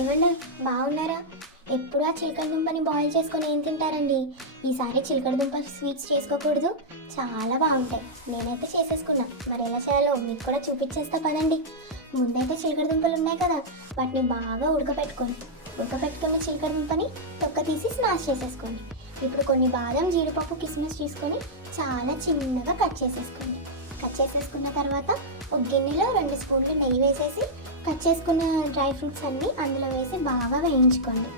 ఏమన్నా బాగున్నారా? ఎప్పుడు ఆ చిలకడ దుంపని బాయిల్ చేసుకొని ఏం తింటారండి? ఈసారి చిలకడ దుంప స్వీట్స్ చేసుకోకూడదు, చాలా బాగుంటాయి. నేనైతే చేసేసుకున్నా, మరి ఎలా చేయాలో మీకు కూడా చూపించేస్తా పదండి. ముందైతే చిలకడ దుంపలు ఉన్నాయి కదా, వాటిని బాగా ఉడకపెట్టుకుని చిలకడ దుంపని తొక్క తీసి స్మాష్ చేసేసుకోండి. ఇప్పుడు కొన్ని బాదం, జీడిపప్పు, కిస్మిస్ తీసుకొని చాలా చిన్నగా కట్ చేసేసుకున్న తర్వాత ఒక గిన్నెలో 2 స్పూన్లు నెయ్యి వేసేసి కట్ చేసుకున్న డ్రై ఫ్రూట్స్ అన్నీ అందులో వేసి బాగా వేయించుకోండి.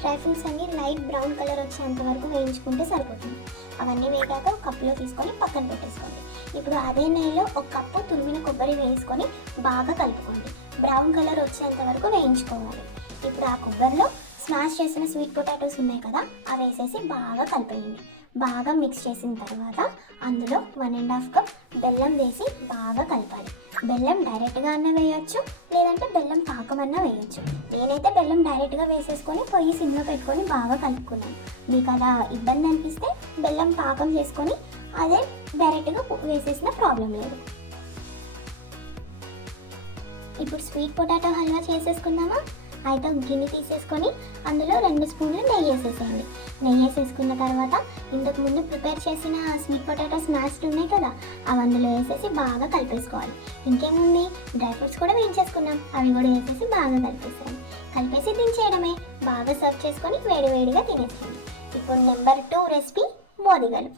డ్రై ఫ్రూట్స్ అన్నీ లైట్ బ్రౌన్ కలర్ వచ్చేంత వరకు వేయించుకుంటే సరిపోతుంది. అవన్నీ వేగాక ఒక కప్పులో తీసుకొని పక్కన పెట్టేసుకోండి. ఇప్పుడు అదే నెయ్యిలో 1 కప్పు తురిమిన కొబ్బరి వేసుకొని బాగా కలుపుకోండి. బ్రౌన్ కలర్ వచ్చేంత వరకు వేయించుకోవాలి. ఇప్పుడు ఆ కొబ్బరిలో స్మాష్ చేసిన స్వీట్ పొటాటోస్ ఉన్నాయి కదా, అవి వేసేసి బాగా కలిపేయండి. బాగా మిక్స్ చేసిన తర్వాత అందులో 1.5 కప్ బెల్లం వేసి బాగా కలపాలి. బెల్లం డైరెక్ట్గా అన్న వేయచ్చు, లేదంటే బెల్లం పాకమన్నా వేయచ్చు. నేనైతే బెల్లం డైరెక్ట్గా వేసేసుకొని పొయ్యి సిమ్లో పెట్టుకొని బాగా కలుపుకున్నాను. మీకు అలా ఇబ్బంది అనిపిస్తే బెల్లం పాకం చేసుకొని అదే డైరెక్ట్గా వేసేసిన ప్రాబ్లం లేదు. ఇప్పుడు స్వీట్ పొటాటో హల్వా చేసేసుకుందామా? అయితే గిన్నె తీసేసుకొని అందులో 2 స్పూన్లు నెయ్యి వేసేసేయండి. నెయ్యి వేసేసుకున్న తర్వాత ఇంతకు ముందు ప్రిపేర్ చేసిన స్వీట్ పొటాటో స్మాష్డ్ ఉన్నాయి కదా, అవి అందులో వేసేసి బాగా కలిపేసుకోవాలి. ఇంకేముంది, డ్రై ఫ్రూట్స్ కూడా వేయించేసుకున్నాం, అవి కూడా వేసేసి బాగా కలిపేసి దించేయడమే. బాగా సర్వ్ చేసుకొని వేడివేడిగా తినేసేయండి. ఇప్పుడు నెంబర్ 2 రెసిపీ మోదిగలు.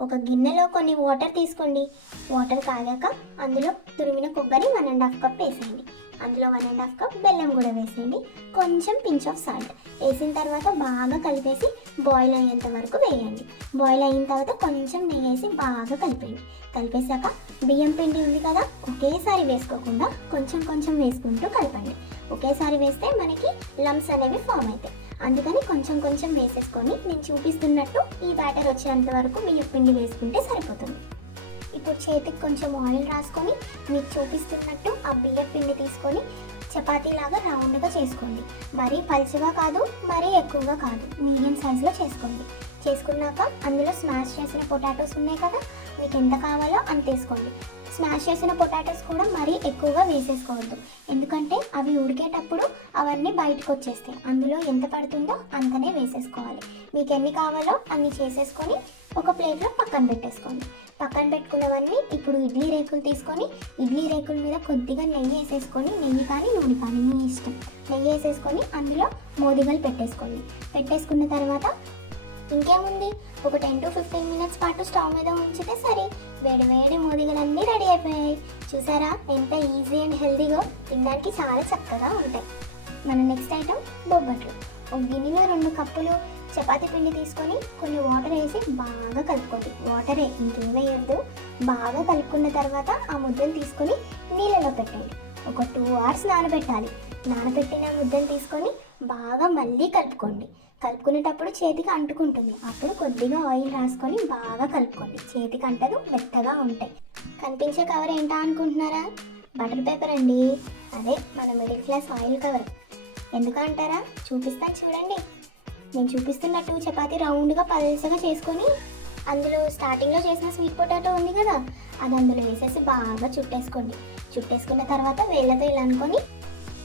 ఒక గిన్నెలో కొన్ని వాటర్ తీసుకోండి. వాటర్ కాగాక అందులో తురిమిన కొబ్బరి 1.5 కప్ వేసేయండి. అందులో 1.5 కప్ బెల్లం కూడా వేసేయండి. కొంచెం పించ్ ఆఫ్ సాల్ట్ వేసిన తర్వాత బాగా కలిపేసి బాయిల్ అయ్యేంత వరకు వేయండి. బాయిల్ అయిన తర్వాత కొంచెం నెయ్యి వేసి బాగా కలిపేశాక బియ్యం పిండి ఉంది కదా, ఒకేసారి వేసుకోకుండా కొంచెం వేసుకుంటూ కలపండి. ఒకేసారి వేస్తే మనకి లమ్స్ అనేవి ఫామ్ అవుతాయి. అందుకని కొంచెం వేసేసుకొని నేను చూపిస్తున్నట్టు ఈ బ్యాటర్ వచ్చేంత వరకు బియ్యం పిండి వేసుకుంటే సరిపోతుంది. ఇప్పుడు చేతికి కొంచెం ఆయిల్ రాసుకొని మీకు చూపిస్తున్నట్టు ఆ బియ్యం పిండి తీసుకొని చపాతీలాగా రౌండ్గా చేసుకోండి. మరీ పలుచగా కాదు, మరీ ఎక్కువగా కాదు, మీడియం సైజులో చేసుకోండి. చేసుకున్నాక అందులో స్మాష్ చేసిన పొటాటోస్ ఉన్నాయి కదా, మీకు ఎంత కావాలో అంత వేసుకోండి. స్మాష్ చేసిన పొటాటోస్ కూడా మరీ ఎక్కువగా వేసేసుకోవద్దు, ఎందుకంటే అవి ఉడికేటప్పుడు అవన్నీ బయటకు వచ్చేస్తాయి. అందులో ఎంత పడుతుందో అంతనే వేసేసుకోవాలి. మీకు ఎన్ని కావాలో అన్ని చేసేసుకొని ఒక ప్లేట్లో పక్కన పెట్టేసుకోండి. పక్కన పెట్టుకున్నవన్నీ ఇప్పుడు ఇడ్లీ రేకులు తీసుకొని ఇడ్లీ రేకుల మీద కొద్దిగా నెయ్యి వేసేసుకొని, నెయ్యి కానీ నూనె కానీ మీ ఇష్టం, నెయ్యి వేసేసుకొని అందులో మోదిగలు పెట్టేసుకున్న తర్వాత ఇంకేముంది, ఒక 10 to 15 మినిట్స్ పాటు స్టవ్ మీద ఉంచితే సరే, వేడి మోదిగలన్నీ రెడీ అయిపోయాయి. చూసారా ఎంత ఈజీ అండ్ హెల్తీగా, తినడానికి చాలా చక్కగా ఉంటాయి. మన నెక్స్ట్ ఐటమ్ బొబ్బట్లు. ఒక గిన్నెలో 2 కప్పులు చపాతీ పిండి తీసుకొని కొన్ని వాటర్ వేసి బాగా కలుపుకోండి. వాటరే, ఇంకేం వేయద్దు. బాగా కలుపుకున్న తర్వాత ఆ ముద్దను తీసుకొని నీళ్ళలో పెట్టండి. ఒక 2 hours నానబెట్టాలి. నానబెట్టిన ముద్దను తీసుకొని బాగా మళ్ళీ కలుపుకునేటప్పుడు చేతికి అంటుకుంటుంది. అప్పుడు కొద్దిగా ఆయిల్ రాసుకొని బాగా కలుపుకోండి. చేతికి అంటదు, మెత్తగా ఉంటాయి. కనిపించే కవర్ ఏంటా అనుకుంటున్నారా? బటర్ పేపర్ అండి, అదే మన మిడిల్ క్లాస్ ఆయిల్ కవర్. ఎందుకంటారా? చూపిస్తాను చూడండి. నేను చూపిస్తున్నట్టు చపాతీ రౌండ్గా పల్చగా చేసుకొని అందులో స్టార్టింగ్లో చేసిన స్వీట్ పొటాటో ఉంది కదా, అది అందులో వేసేసి బాగా చుట్టేసుకున్న తర్వాత వేళ్ళతో ఇలా అనుకొని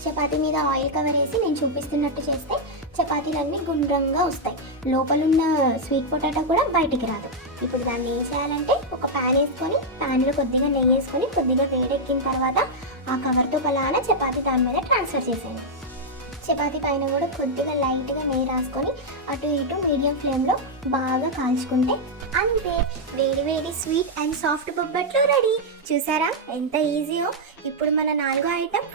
చపాతీ మీద ఆయిల్ కవర్ వేసి నేను చూపిస్తున్నట్టు చేస్తే చపాతీలన్నీ గుండ్రంగా వస్తాయి. లోపలున్న స్వీట్ పొటాటో కూడా బయటికి రాదు. ఇప్పుడు దాన్ని ఏం చేయాలంటే ఒక ప్యాన్ వేసుకొని ప్యాన్లో కొద్దిగా నెయ్యి వేసుకొని కొద్దిగా వేడెక్కిన తర్వాత ఆ కవర్తో పలానా చపాతీ దాని మీద ట్రాన్స్ఫర్ చేసేయండి. చపాతీ పైన కూడా కొద్దిగా లైట్గా నెయ్యి రాసుకొని అటు ఇటు మీడియం ఫ్లేమ్లో బాగా కాల్చుకుంటే అంతే, వేడి sweet and soft bobbatlu ready. చూసారా ఎంత ఈజీయో. ఇప్పుడు మన 4వ ఐటమ్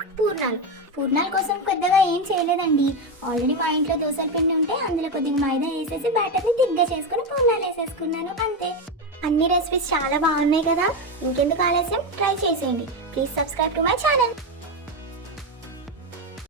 పూర్ణాల కోసం పెద్దగా ఏం చేయలేదండి. ఆల్రెడీ మా ఇంట్లో దోసల పిండి ఉంటే అందులో కొద్దిగా మైదా వేసేసి బ్యాటర్ని తిగ్గా చేసుకుని పూర్ణాలు వేసేసుకున్నాను, అంతే. అన్ని రెసిపీస్ చాలా బాగున్నాయి కదా, ఇంకెందుకు ఆలస్యం, ట్రై చేసేయండి. Please subscribe to my channel.